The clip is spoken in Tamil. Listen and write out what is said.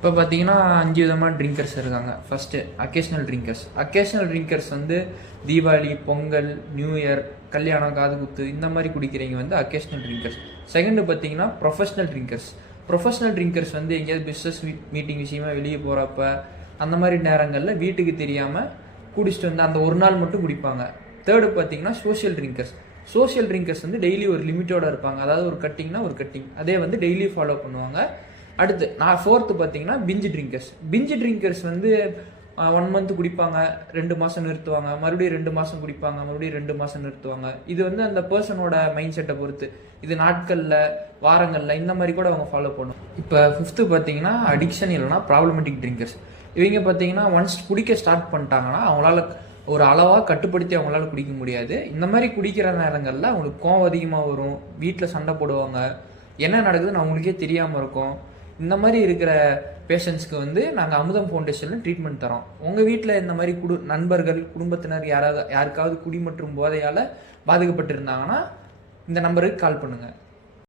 இப்போ பார்த்தீங்கன்னா 5 விதமான ட்ரிங்கர்ஸ் இருக்காங்க. First occasional drinkers. Occasional drinkers வந்து தீபாவளி, பொங்கல், நியூ இயர், கல்யாணம், காதுகுத்து இந்த மாதிரி குடிக்கிறவங்க வந்து அக்கேஷனல் ட்ரிங்கர்ஸ். செகண்டு பார்த்தீங்கன்னா ப்ரொஃபஷனல் ட்ரிங்கர்ஸ். ப்ரொஃபஷனல் ட்ரிங்கர்ஸ் வந்து எங்கேயாவது பிஸ்னஸ் மீட்டிங் விஷயமா வெளியே போகிறப்ப அந்த மாதிரி நேரங்களில் வீட்டுக்கு தெரியாமல் குடிச்சிட்டு வந்து அந்த ஒரு நாள் மட்டும் குடிப்பாங்க. தேர்டு பார்த்தீங்கன்னா சோஷியல் ட்ரிங்கர்ஸ். சோஷியல் ட்ரிங்கர்ஸ் வந்து டெய்லி ஒரு லிமிட்டோட இருப்பாங்க. அதாவது ஒரு கட்டிங்னா ஒரு கட்டிங், அதே வந்து டெய்லி ஃபாலோ பண்ணுவாங்க. அடுத்து ஃபோர்த்து பார்த்தீங்கன்னா பிஞ்சு ட்ரிங்கர்ஸ். பிஞ்சு ட்ரிங்கர்ஸ் வந்து 1 மந்த் குடிப்பாங்க, 2 மாதம் நிறுத்துவாங்க, மறுபடியும் 2 மாதம் குடிப்பாங்க, மறுபடியும் 2 மாதம் நிறுத்துவாங்க. இது வந்து அந்த பர்சனோட மைண்ட் செட்டை பொறுத்து. இது நாட்களில், வாரங்களில் இந்த மாதிரி கூட அவங்க ஃபாலோ பண்ணும். இப்போ ஃபிஃப்த்து பார்த்தீங்கன்னா அடிக்ஷன் இல்லைனா ப்ராப்ளமேட்டிக் ட்ரிங்கர்ஸ். இவங்க பார்த்தீங்கன்னா ஒன்ஸ் குடிக்க ஸ்டார்ட் பண்ணிட்டாங்கன்னா அவங்களால ஒரு அளவாக கட்டுப்படுத்தி அவங்களால குடிக்க முடியாது. இந்த மாதிரி குடிக்கிற நேரங்களில் அவங்களுக்கு கோவம் அதிகமாக வரும், வீட்டில் சண்டை போடுவாங்க, என்ன நடக்குதுன்னு அவங்களுக்கே தெரியாமல் இருக்கும். இந்த மாதிரி இருக்கிற பேஷண்ட்ஸ்க்கு வந்து நாங்கள் அமுதம் ஃபவுண்டேஷனில் ட்ரீட்மெண்ட் தரோம். உங்கள் வீட்டில் இந்த மாதிரி நண்பர்கள், குடும்பத்தினர் யாருக்காவது குடி மற்றும் போதையால் பாதிக்கப்பட்டிருந்தாங்கன்னா இந்த நம்பருக்கு கால் பண்ணுங்கள்.